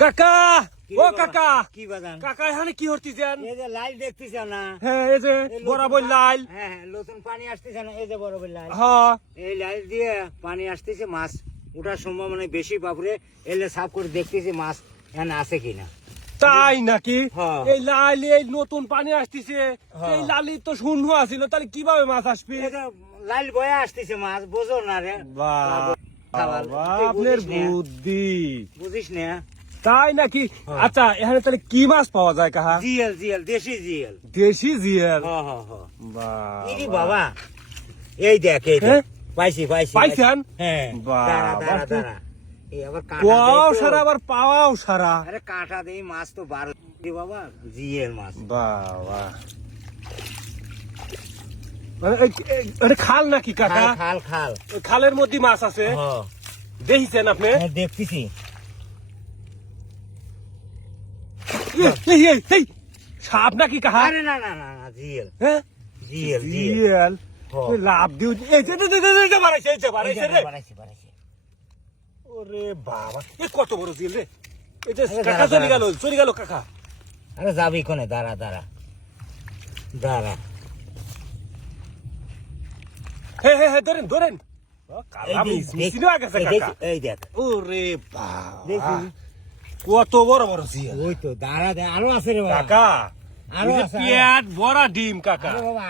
কাকা কি ও বাবা? কাকা কি বাজান? কাকা এখানে কি হরতিছেন? এই যে লাইল দেখতেছ না? হ্যাঁ এই যে এই বরাবর লাইল। হ্যাঁ হ্যাঁ, নতুন পানি আসতেছে না? এই যে বরাবর লাইল। হ্যাঁ এই লাইল দিয়ে পানি আসতেছে, মাছ ওঠার সম্ভাবনা বেশি। বাবুরে এলে সাফ করে দেখতেছি মাছ এখানে আছে কিনা। তাই নাকি? হ্যাঁ। এই লাইল এই নতুন পানি আসতেছে, হ্যাঁ। এই লালি তো শূন্য আছিল, তাহলে কিভাবে মাছ আসবে? এই যে লাইল বয়ে আসতেছে মাছ, বোঝো না রে? বাহ খাবার। বাহ, তুই আপনার বুঝিস না? বুদ্ধি। বুঝিস না? তাই নাকি? হ্যাঁ। আচ্ছা এখানে তাহলে কি মাছ পাওয়া যায় কাহা? জিএল জিএল, দেশি জিএল। দেশি জিয়াল। হ্যাঁ হ্যাঁ হ্যাঁ। বাহ ইরি বাহ। বাবা, এই দেখ এই হ্যাঁ? দেখ, পাইছি পাইছি। পাইছেন? হ্যাঁ। বাহ, দাঁড়া দাঁড়া বাহ। দাঁড়া। এই আবার কাঁটা কুয়াও দেই তো। সারা আবার পাওয়াও সারা। আরে কাঁটা দেই, মাছ তো 12 দি বাবা, জিএল মাছ। বাহ বাহ। মানে এটা খাল নাকি কাকা? খাল খাল খাল। ওই খালের মধ্যে মাছ আছে, হ্যাঁ দেখছেন আপনি? হ্যাঁ, দেখতেছি। এই, সাপ নাকি কাহা? আরে না না না না, জিএল হ্যাঁ জিএল জিএল। জিয়াল। হ্যাঁ। ওই লাভ দিও, এই যে বাড়াইছে, এই যে বাড়াইছে রে। বানাইছি বানাইছি। ওরে বাবা, এ কত বড় জিয়াল রে। এই যে আরে কাকা দাঁড়া, চলে দাঁড়া। গেল কাকা। আরে যাবি কোনে? দাঁড়া দাঁড়া দাঁড়া। হ্যাঁ ধরেন ধরেন। ও, এই কালা দেখ, মিসমিসি দেখ, না গেছে এই কাকা। দেখ, এই দেখ ওরে বাবা, দেখি। কত বড় বড় জিয়াল ওই তো দাঁড়া দাঁড়া, আরো আছে রে বাবা। কাকা। আরো এই যে আছে, পেট ভরা ডিম কাকা। আরে বাবা আরো